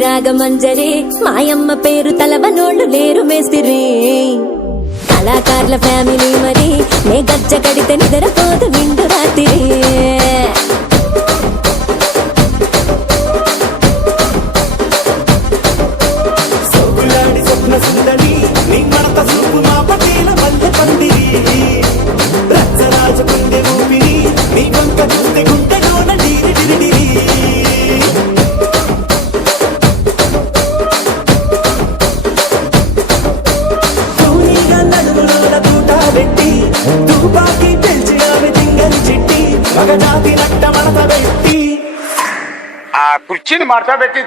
రాగమంజరి మాయమ్మ పేరు తలవనోళ్ళు లేరు మేస్తిరి కళాకారుల ఫ్యామిలీ మరి నే గజ్జ కడితే నిద్రపోదు నిండు రాత్రి కుర్చీని మార్చబెట్టి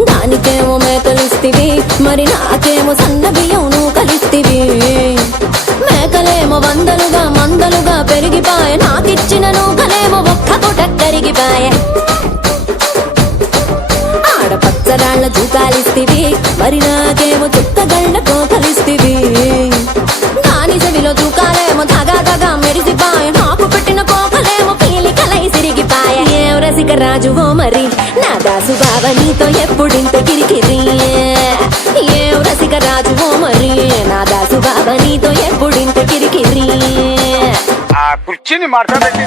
దానికేమో మేకలిస్తివి మరి నాకేమో సన్న బియ్యం నువ్వు కలిస్తివి మేకలేమో మందలుగా పెరిగిపాయ నాకిచ్చిన నూకలేమో ఒక్క పూట కరిగిపాయ ఆడపచ్చరాళ్ల జూకాలిస్తివి మరి నాకేమో చుక్కగళ్ళ కోకలిస్తివి దాని చెవిలో జూకాలేమో దగా మెరిసిపాయ నాకు పెట్టిన కోకలేమో పీలికలై సిరిగిపాయ ఏం రసిక రాజువో మరి నా దాసు బావ నీతో ఎప్పుడింత కిరికిరి ఏం రసిక రాజువో మరి నా దాసు బావ నీతో ఎప్పుడింత కిరికిరి కుర్చీని మార్చబెట్టి